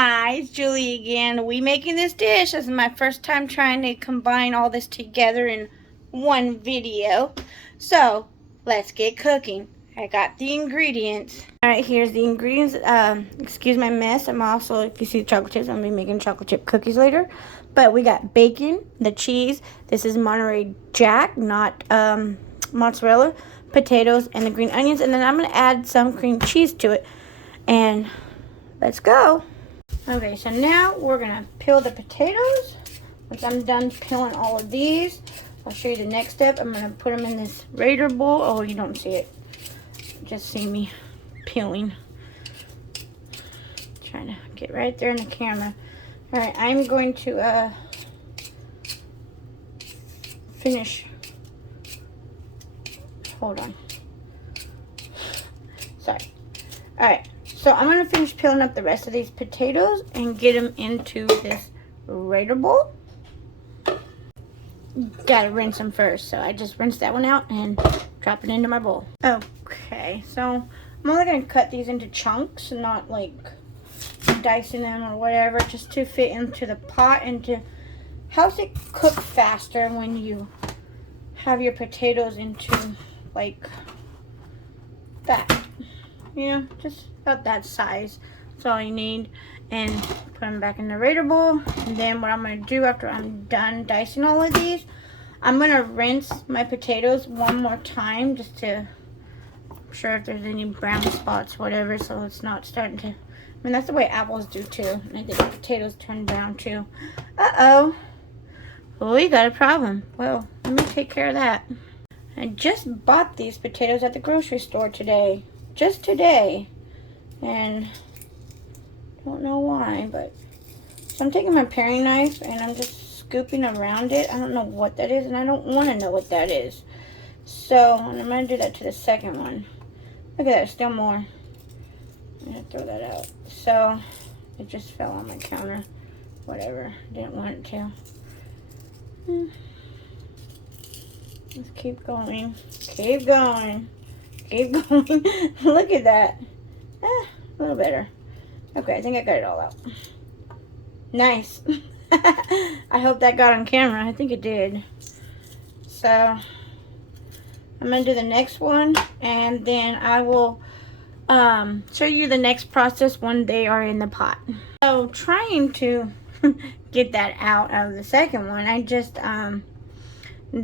Hi, it's Julie again. We making this dish. This is my first time trying to combine all this together in one video. So, let's get cooking. I got the ingredients. Alright, here's the ingredients. Excuse my mess. I'm also, if you see the chocolate chips, I'm going to be making chocolate chip cookies later. But we got bacon, the cheese. This is Monterey Jack, not mozzarella. Potatoes, and the green onions. And then I'm going to add some cream cheese to it. And let's go. Okay, so now we're going to peel the potatoes. Once I'm done peeling all of these, I'll show you the next step. I'm going to put them in this Raider bowl. Oh, you don't see it. Just see me peeling. Trying to get right there in the camera. Alright, I'm going to finish. Hold on. Sorry. Alright. So I'm going to finish peeling up the rest of these potatoes and get them into this Raider bowl. Gotta rinse them first. So I just rinsed that one out and drop it into my bowl. Okay, so I'm only going to cut these into chunks, not like dicing them or whatever, just to fit into the pot and to help it cook faster when you have your potatoes into like that. You know, just about that size. That's all you need. And put them back in the Raider bowl. And then what I'm going to do after I'm done dicing all of these, I'm going to rinse my potatoes one more time just to make sure if there's any brown spots, whatever, so it's not starting to... I mean, that's the way apples do too. And I think the potatoes turn brown too. Uh-oh. Well, we got a problem. Well, let me take care of that. I just bought these potatoes at the grocery store today. Just today, and don't know why, but so I'm taking my paring knife and I'm just scooping around it. I don't know what that is, and I don't want to know what that is. So I'm going to do that to the second one. Look at that, still more. I'm going to throw that out. So it just fell on my counter. Whatever, didn't want it to. Let's keep going. Keep going. Keep going. Look at that. A little better. Okay, I think I got it all out. Nice. I hope that got on camera. I think it did. So, I'm going to do the next one. And then I will show you the next process when they are in the pot. So, trying to get that out of the second one, I just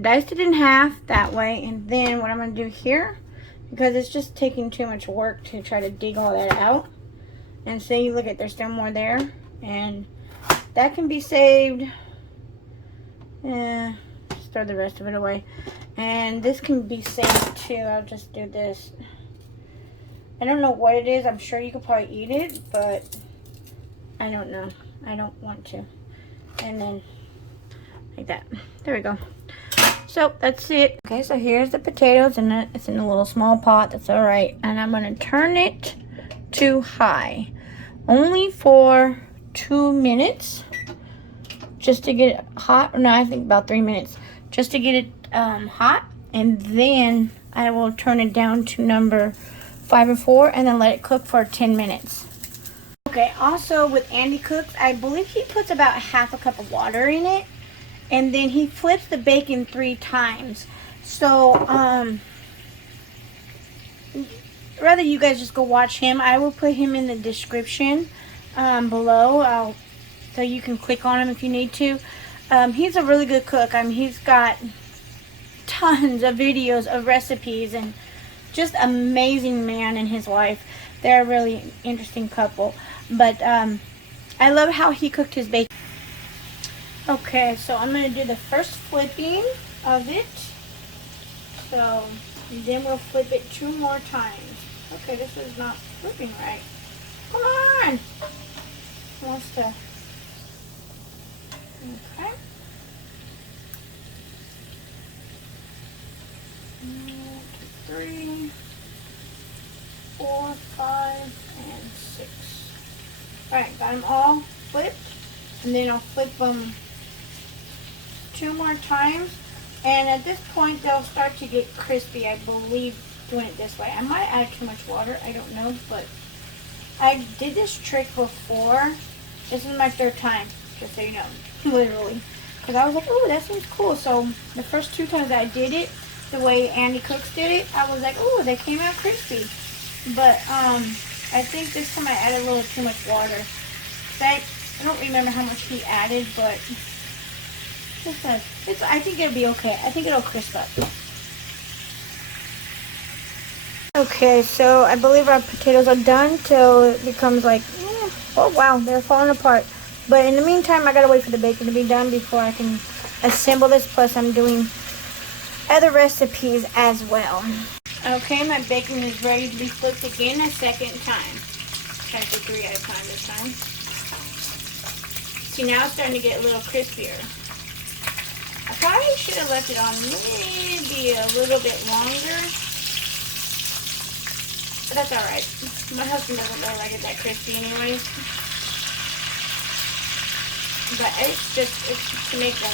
diced it in half that way. And then what I'm going to do here, because it's just taking too much work to try to dig all that out. And see, look at, there's still more there. And that can be saved. Just throw the rest of it away. And this can be saved too. I'll just do this. I don't know what it is. I'm sure you could probably eat it, but I don't know. I don't want to. And then, like that. There we go. So that's it. Okay, so here's the potatoes, and it's in a little small pot. That's all right. And I'm going to turn it to high, only for 2 minutes, just to get it hot. No, I think about 3 minutes, just to get it hot. And then I will turn it down to number 5 or 4, and then let it cook for 10 minutes. Okay. Also with Andy Cooks, I believe he puts about half a cup of water in it. And then he flips the bacon 3 times. So, rather you guys just go watch him. I will put him in the description below. So you can click on him if you need to. He's a really good cook. I mean, he's got tons of videos of recipes, and just amazing man and his wife. They're a really interesting couple. But I love how he cooked his bacon. Okay, so I'm going to do the first flipping of it. So, then we'll flip it 2 more times. Okay, this is not flipping right. Come on! It wants to... Okay. 1, 2, 3, 4, 5, and 6. Alright, got them all flipped. And then I'll flip them 2 more times, and at this point they'll start to get crispy, I believe, doing it this way. I might add too much water, I don't know, but I did this trick before This is my third time, just so you know, literally. Because I was like, oh, that seems cool. So the first 2 times I did it, the way Andy Cooks did it, I was like, oh, they came out crispy. But I think this time I added a little too much water. I don't remember how much he added, but I think it'll be okay. I think it'll crisp up. Okay, so I believe our potatoes are done till it becomes like, oh wow, they're falling apart. But in the meantime, I gotta wait for the bacon to be done before I can assemble this. Plus, I'm doing other recipes as well. Okay, my bacon is ready to be flipped again a second time. Try to do 3 at a time this time. See, now it's starting to get a little crispier. I probably should have left it on maybe a little bit longer. But that's alright. My husband doesn't really like it that crispy anyways. But it's to make the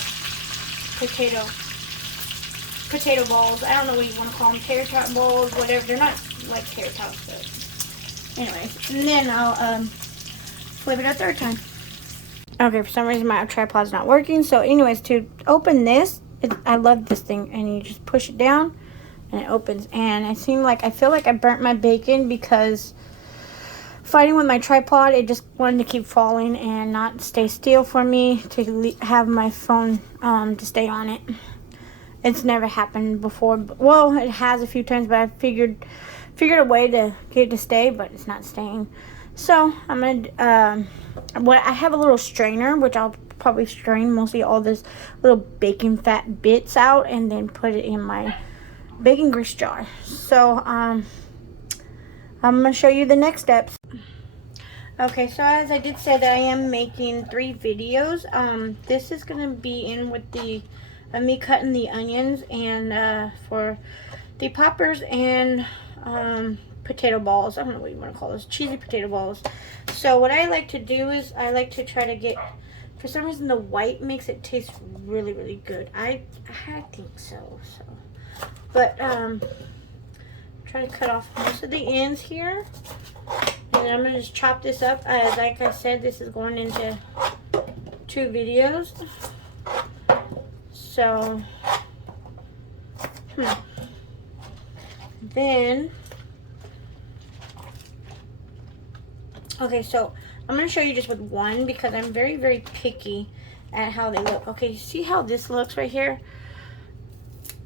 potato balls. I don't know what you want to call them. Tater tot balls, whatever. They're not like tater tots, but anyways. And then I'll flip it a third time. Okay, for some reason my tripod's not working. So anyways, to open this, I love this thing. And you just push it down and it opens. And I feel like I burnt my bacon because fighting with my tripod, it just wanted to keep falling and not stay still for me to have my phone to stay on it. It's never happened before. Well, it has a few times, but I figured a way to get it to stay, but it's not staying. So I'm gonna I have a little strainer, which I'll probably strain mostly all this little bacon fat bits out and then put it in my bacon grease jar. So I'm gonna show you the next steps. Okay, so as I did say that I am making 3 videos. This is gonna be in with the me cutting the onions and for the poppers and potato balls. I don't know what you want to call those, cheesy potato balls. So what I like to do is I like to try to get, for some reason the white makes it taste really, really good. I think so. But try to cut off most of the ends here, and then I'm gonna just chop this up. Like I said, this is going into 2 videos. So then okay, so I'm going to show you just with one because I'm very, very picky at how they look. Okay, see how this looks right here?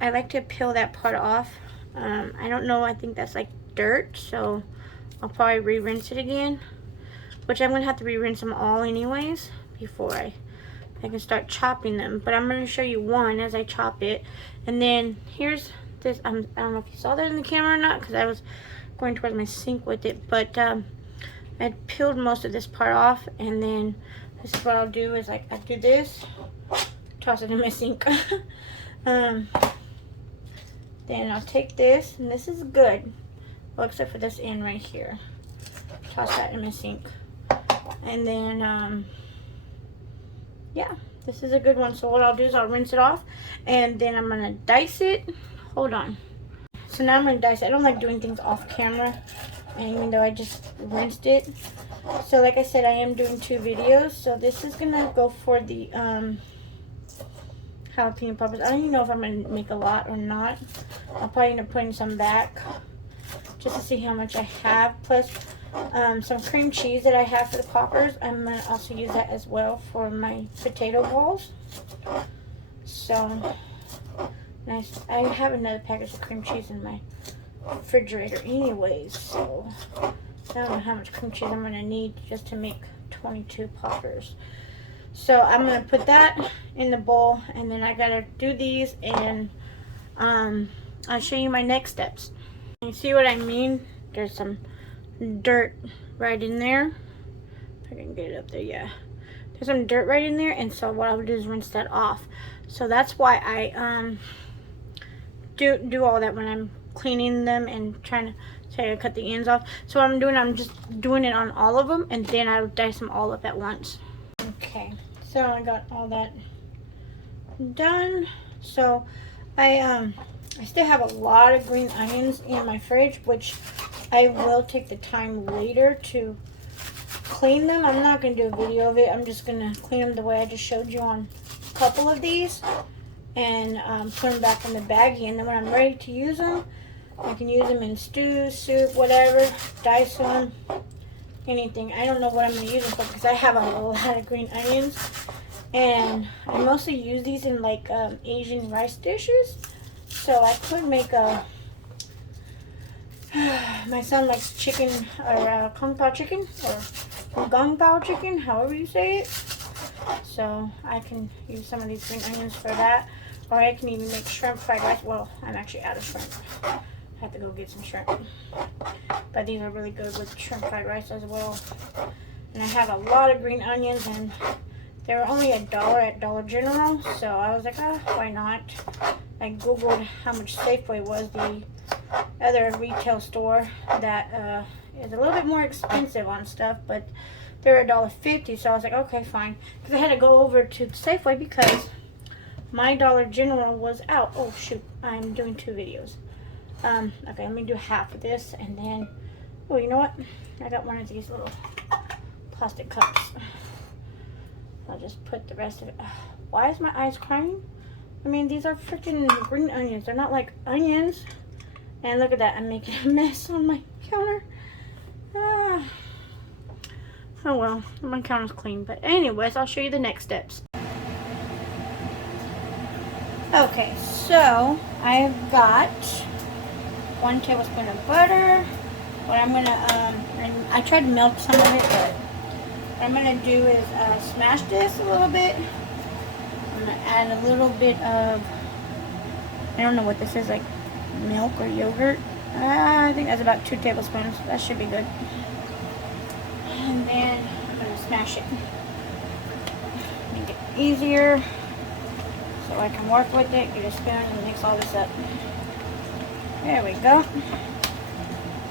I like to peel that part off. I don't know, I think that's like dirt, so I'll probably re-rinse it again, which I'm going to have to re-rinse them all anyways before I can start chopping them. But I'm going to show you one as I chop it. And then here's this. I don't know if you saw that in the camera or not because I was going towards my sink with it, but I peeled most of this part off, and then this is what I'll do is like I do this, toss it in my sink. Then I'll take this, and this is good, well, except for this end right here. Toss that in my sink, and then yeah, this is a good one. So what I'll do is I'll rinse it off, and then I'm gonna dice it. Hold on. So now I'm gonna dice it. I don't like doing things off camera, even though I just rinsed it. So like I said, I am doing 2 videos. So this is gonna go for the jalapeno poppers. I don't even know if I'm gonna make a lot or not. I'll probably end up putting some back just to see how much I have. Plus some cream cheese that I have for the poppers. I'm gonna also use that as well for my potato balls. So nice. I have another package of cream cheese in my refrigerator anyways, so I don't know how much cream cheese I'm gonna need just to make 22 poppers. So I'm gonna put that in the bowl, and then I gotta do these, and I'll show you my next steps. You see what I mean? There's some dirt right in there. If I can get it up there, yeah. There's some dirt right in there, and so what I'll do is rinse that off. So that's why I do all that when I'm cleaning them and trying to say I cut the ends off. So what I'm doing, I'm just doing it on all of them, and then I'll dice them all up at once. Okay, so I got all that done. So I still have a lot of green onions in my fridge, which I will take the time later to clean them. I'm not going to do a video of it. I'm just going to clean them the way I just showed you on a couple of these. And put them back in the baggie. And then when I'm ready to use them, I can use them in stew, soup, whatever. Dice them. Anything. I don't know what I'm going to use them for because I have a lot of green onions. And I mostly use these in like Asian rice dishes. So I could make a... My son likes chicken or kung pao chicken or gung pao chicken, however you say it. So I can use some of these green onions for that. Or I can even make shrimp fried rice. Well, I'm actually out of shrimp. I have to go get some shrimp. But these are really good with shrimp fried rice as well. And I have a lot of green onions and they were only $1 at Dollar General. So I was like, why not? I googled how much Safeway was, the other retail store that is a little bit more expensive on stuff, but they're $1.50. So I was like, okay, fine. Because I had to go over to Safeway because my Dollar General was out. Oh shoot, I'm doing 2 videos. Okay, let me do half of this and then, oh, you know what? I got one of these little plastic cups. I'll just put the rest of it. Why is my eyes crying? I mean, these are freaking green onions. They're not like onions. And look at that, I'm making a mess on my counter. Oh well, my counter's clean. But anyways, I'll show you the next steps. Okay, so I've got 1 tablespoon of butter. What I'm gonna, and I tried to melt some of it, but what I'm gonna do is smash this a little bit. I'm gonna add a little bit of, I don't know what this is, like milk or yogurt. I think that's about 2 tablespoons. That should be good. And then I'm gonna smash it. Make it easier so I can work with it, get a spoon and mix all this up. There we go.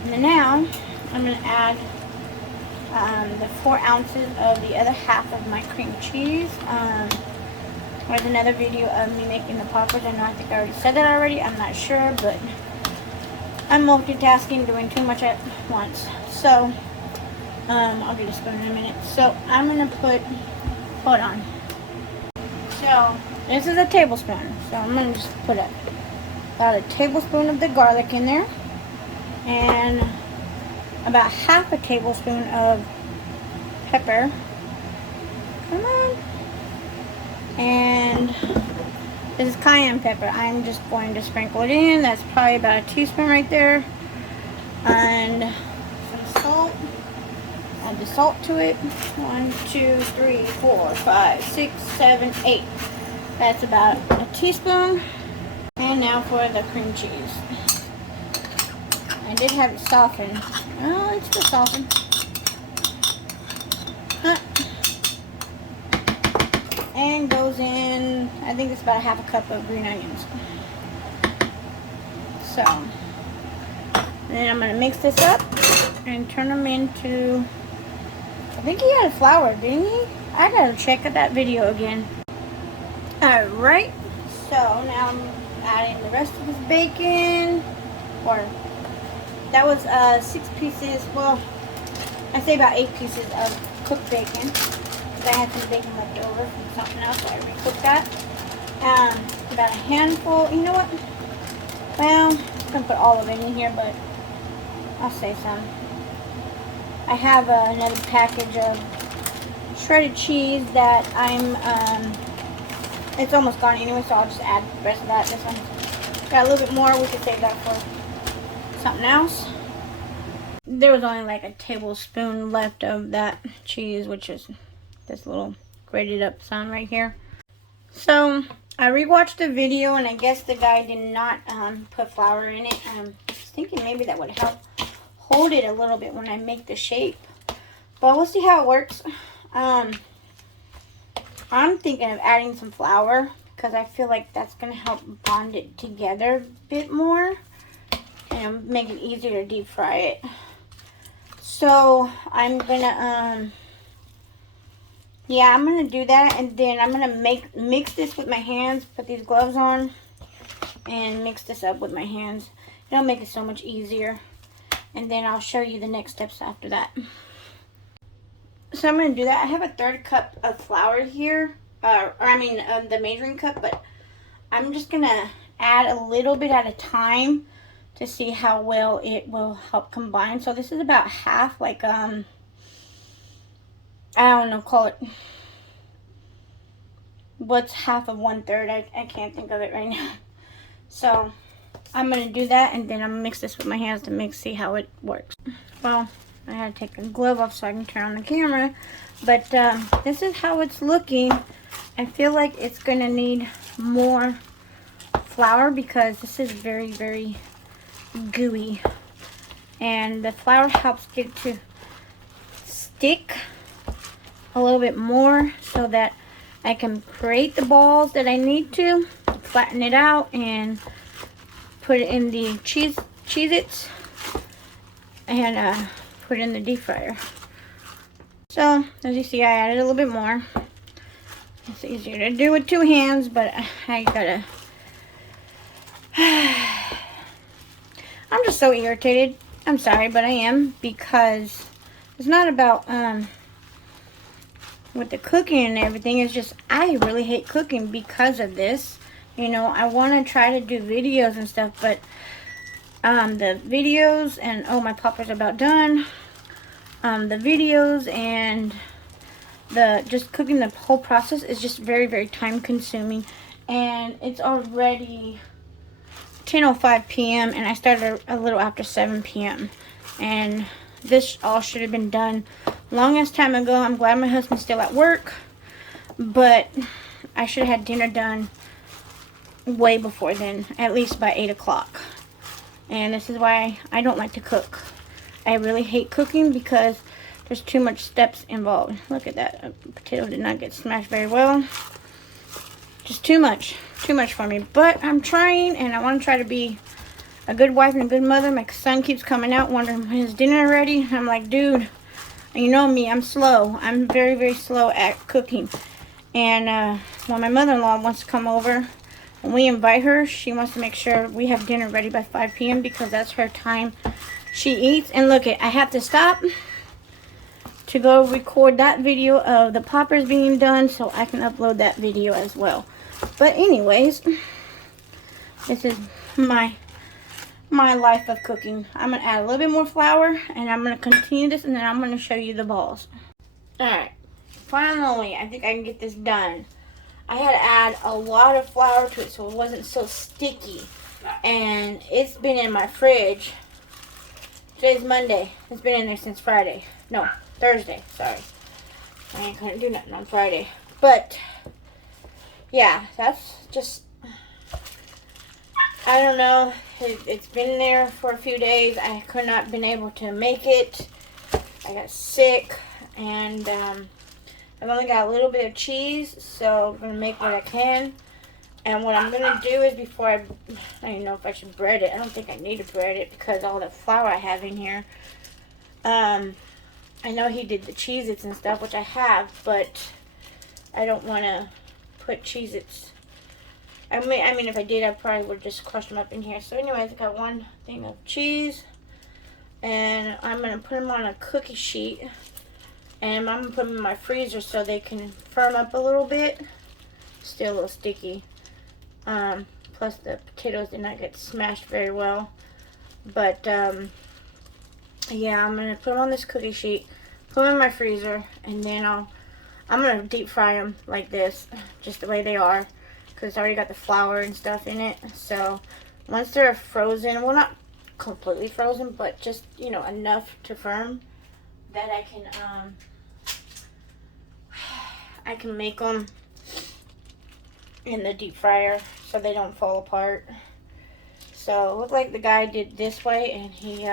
And then now I'm gonna add the 4 ounces of the other half of my cream cheese. There's another video of me making the poppers. I know I think I already said that already. I'm not sure, but I'm multitasking, doing too much at once. So, I'll get a spoon in a minute. So, I'm going to put, hold on. So, this is a tablespoon. So, I'm going to just put about a tablespoon of the garlic in there. And about half a tablespoon of pepper. Come on. And this is cayenne pepper. I'm just going to sprinkle it in. That's probably about a teaspoon right there. And some salt. Add the salt to it. 1, 2, 3, 4, 5, 6, 7, 8. That's about a teaspoon. And now for the cream cheese. I did have it softened. Oh, it's still softened. And goes in, I think it's about half a cup of green onions. So, and then I'm going to mix this up and turn them into, I think he had flour, didn't he? I got to check out that video again. Alright, so now I'm adding the rest of this bacon, or that was 6 pieces, well, I say about 8 pieces of cooked bacon. I had some bacon left over from something else, so I recooked that. About a handful, you know what? Well, I'm going to put all of it in here, but I'll say some. I have another package of shredded cheese that it's almost gone anyway, so I'll just add the rest of that. This one got a little bit more. We could save that for something else. There was only like a tablespoon left of that cheese, which is this little grated up son right here. So I rewatched the video and I guess the guy did not put flour in it. I was thinking maybe that would help hold it a little bit when I make the shape, but we'll see how it works. I'm thinking of adding some flour because I feel like that's going to help bond it together a bit more and make it easier to deep fry it. So I'm gonna yeah, I'm gonna do that, and then I'm gonna mix this with my hands, put these gloves on and mix this up with my hands. It'll make it so much easier, and then I'll show you the next steps after that. So I'm going to do that. I have a 1/3 cup of flour here. The measuring cup, but I'm just going to add a little bit at a time to see how well it will help combine. So this is about half, like, I don't know, call it, what's half of 1/3? I can't think of it right now. So I'm going to do that, and then I'm going to mix this with my hands to see how it works. Well, I had to take a glove off so I can turn on the camera, but this is how it's looking. I feel like it's going to need more flour because this is very, very gooey, and the flour helps get it to stick a little bit more so that I can create the balls that I need to flatten it out and put it in the Cheez-Its and put it in the deep fryer. So as you see, I added a little bit more. It's easier to do with 2 hands, but I gotta I'm just so irritated. I'm sorry, but I am, because it's not about with the cooking and everything. It's just I really hate cooking because of this. You know, I want to try to do videos and stuff, but the videos and oh, my popper's about done. The videos and the just cooking, the whole process is just very, very time consuming, and it's already 10:05 p.m. and I started a little after 7 p.m. and this all should have been done longest time ago. I'm glad my husband's still at work, but I should have had dinner done way before then, at least by 8 o'clock. And this is why I don't like to cook. I really hate cooking because there's too much steps involved. Look at that. The potato did not get smashed very well. Just too much for me. But I'm trying, and I want to try to be a good wife and a good mother. My son keeps coming out wondering when his dinner ready. I'm like, dude, you know me, I'm slow. I'm very, very slow at cooking. And when my mother-in-law wants to come over, when we invite her, she wants to make sure we have dinner ready by 5 p.m. because that's her time she eats. And look, I have to stop to go record that video of the poppers being done so I can upload that video as well. But anyways, this is my life of cooking. I'm going to add a little bit more flour, and I'm going to continue this, and then I'm going to show you the balls. Alright, finally, I think I can get this done. I had to add a lot of flour to it so it wasn't so sticky. And it's been in my fridge. Today's Monday. It's been in there since Friday. No, Thursday, sorry. I ain't gonna do nothing on Friday. But, yeah, that's just, I don't know. It's been there for a few days. I could not been able to make it. I got sick, and I've only got a little bit of cheese, so I'm going to make what I can. And what I'm going to do is before I don't even know if I should bread it. I don't think I need to bread it because all the flour I have in here. I know he did the Cheez-Its and stuff, which I have, but I don't want to put Cheez-Its. I mean, if I did, I probably would just crush them up in here. So anyways, I got one thing of cheese, and I'm going to put them on a cookie sheet, and I'm going to put them in my freezer so they can firm up a little bit. Still a little sticky. Plus the potatoes did not get smashed very well. But, yeah, I'm going to put them on this cookie sheet, put them in my freezer, and then I'm going to deep fry them like this, just the way they are. Because it's already got the flour and stuff in it. So once they're frozen, well, not completely frozen, but just, you know, enough to firm that I can make them in the deep fryer so they don't fall apart. So it looked like the guy did this way, and he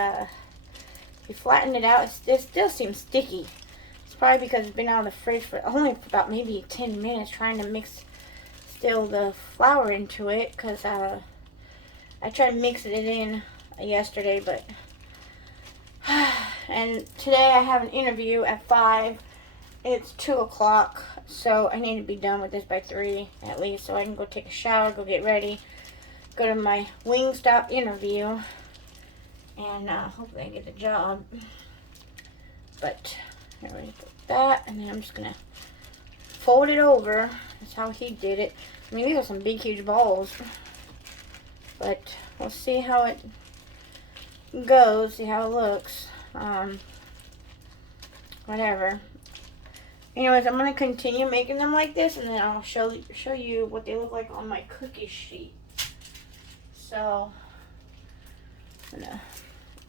flattened it out. It still seems sticky. It's probably because it's been out of the fridge for only about maybe 10 minutes trying to mix still the flour into it, because I tried mixing it in yesterday, but and today I have an interview at 5. It's 2 o'clock, so I need to be done with this by 3 at least, so I can go take a shower, go get ready, go to my Wingstop interview, and hopefully I get the job. But I already put that, and then I'm just gonna fold it over. That's how he did it. I mean, these are some big, huge balls, but we'll see how it goes, see how it looks. Whatever. Anyways, I'm gonna continue making them like this, and then I'll show you what they look like on my cookie sheet. So I'm gonna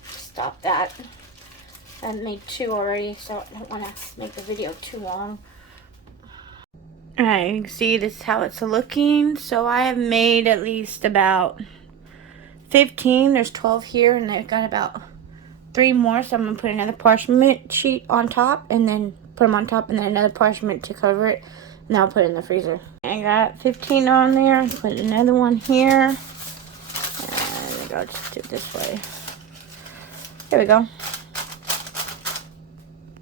stop that. I made 2 already, so I don't want to make the video too long. Alright, you can see this is how it's looking. So I have made at least about 15. There's 12 here, and I've got about 3 more. So I'm going to put another parchment sheet on top, and then put them on top, and then another parchment to cover it. And I'll put it in the freezer. I got 15 on there. Put another one here. And I think I'll just do it this way. There we go.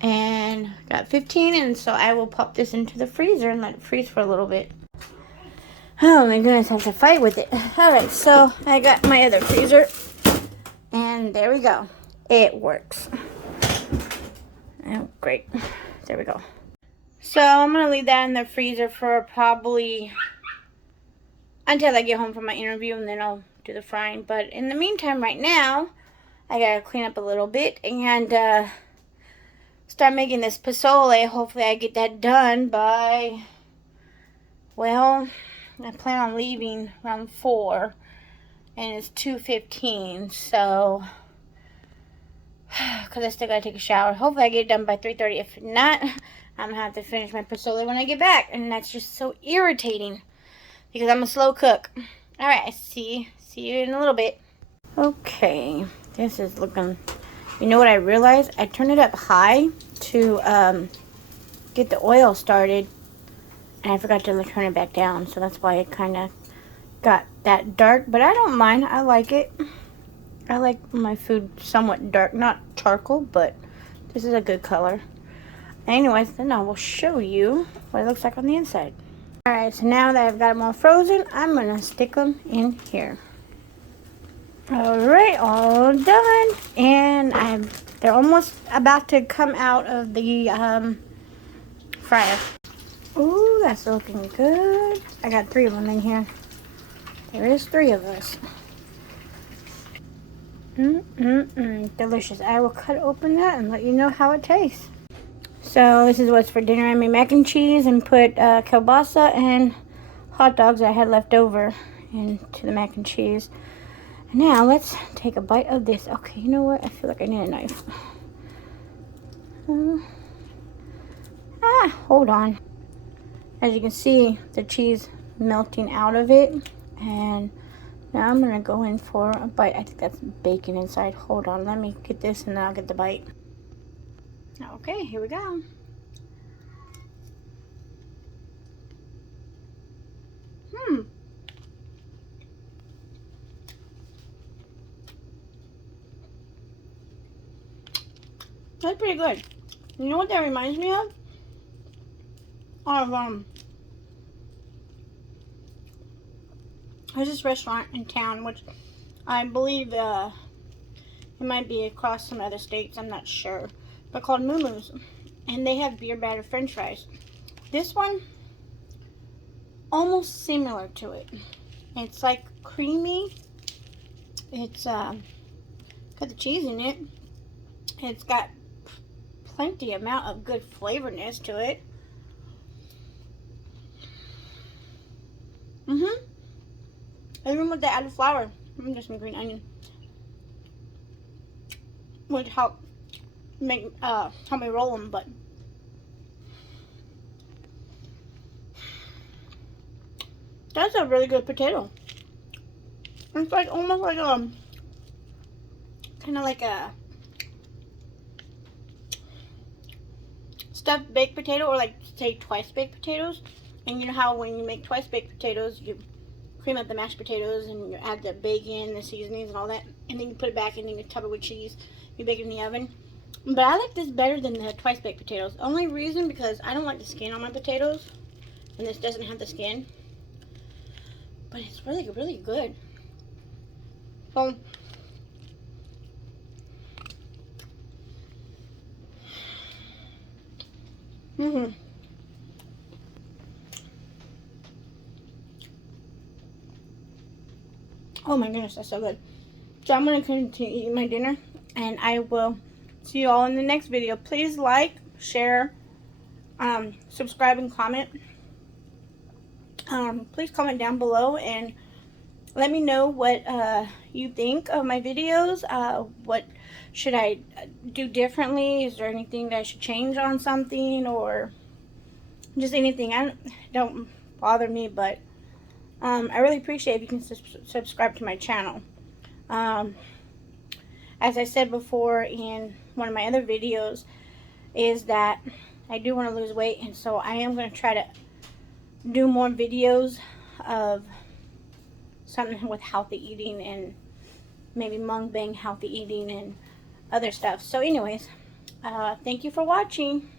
And got 15, and so I will pop this into the freezer and let it freeze for a little bit. Oh my goodness, I have to fight with it. Alright, so I got my other freezer, and there we go. It works. Oh, great. There we go. So I'm going to leave that in the freezer for probably until I get home from my interview, and then I'll do the frying. But in the meantime, right now, I got to clean up a little bit and start making this pozole. Hopefully I get that done by, well, I plan on leaving around 4, and it's 2:15, so, because I still gotta take a shower. Hopefully I get it done by 3:30. If not, I'm gonna have to finish my pozole when I get back, and that's just so irritating, because I'm a slow cook. Alright, see you in a little bit. Okay, this is looking, you know what I realized? I turned it up high to get the oil started, and I forgot to turn it back down, so that's why it kind of got that dark, but I don't mind. I like it. I like my food somewhat dark, not charcoal, but this is a good color. Anyways, then I will show you what it looks like on the inside. Alright, so now that I've got them all frozen, I'm going to stick them in here. Alright, all done. And they're almost about to come out of the fryer. Ooh, that's looking good. I got 3 of them in here. There is 3 of us. Delicious. I will cut open that and let you know how it tastes. So this is what's for dinner. I made mac and cheese and put kielbasa and hot dogs I had left over into the mac and cheese. And now let's take a bite of this. Okay, you know what? I feel like I need a knife. Hold on. As you can see, the cheese melting out of it. And now I'm going to go in for a bite. I think that's bacon inside. Hold on. Let me get this and then I'll get the bite. Okay, here we go. That's pretty good. You know what that reminds me of? There's this restaurant in town, which I believe it might be across some other states, I'm not sure, but called Moo Moo's, and they have beer battered french fries. This one, almost similar to it. It's like creamy. It's got the cheese in it. It's got plenty amount of good flavorness to it. Even with the added flour, and just some green onion, would help make help me roll them. But that's a really good potato. It's like almost like kind of like a stuffed baked potato, or like say twice baked potatoes. And you know how when you make twice baked potatoes, you cream up the mashed potatoes and you add the bacon, the seasonings and all that, and then you put it back and then you top it with cheese. You bake it in the oven. But I like this better than the twice baked potatoes. Only reason because I don't like the skin on my potatoes, and this doesn't have the skin. But it's really, really good. So Mm-hmm. Oh my goodness, that's so good. So I'm going to continue eating my dinner, and I will see you all in the next video. Please like, share, subscribe, and comment. Please comment down below and let me know what you think of my videos. What should I do differently? Is there anything that I should change on something, or just anything? Don't bother me, but I really appreciate if you can subscribe to my channel. As I said before in one of my other videos, is that I do want to lose weight, and so I am going to try to do more videos of something with healthy eating, and maybe mukbang healthy eating and other stuff. So anyways, thank you for watching.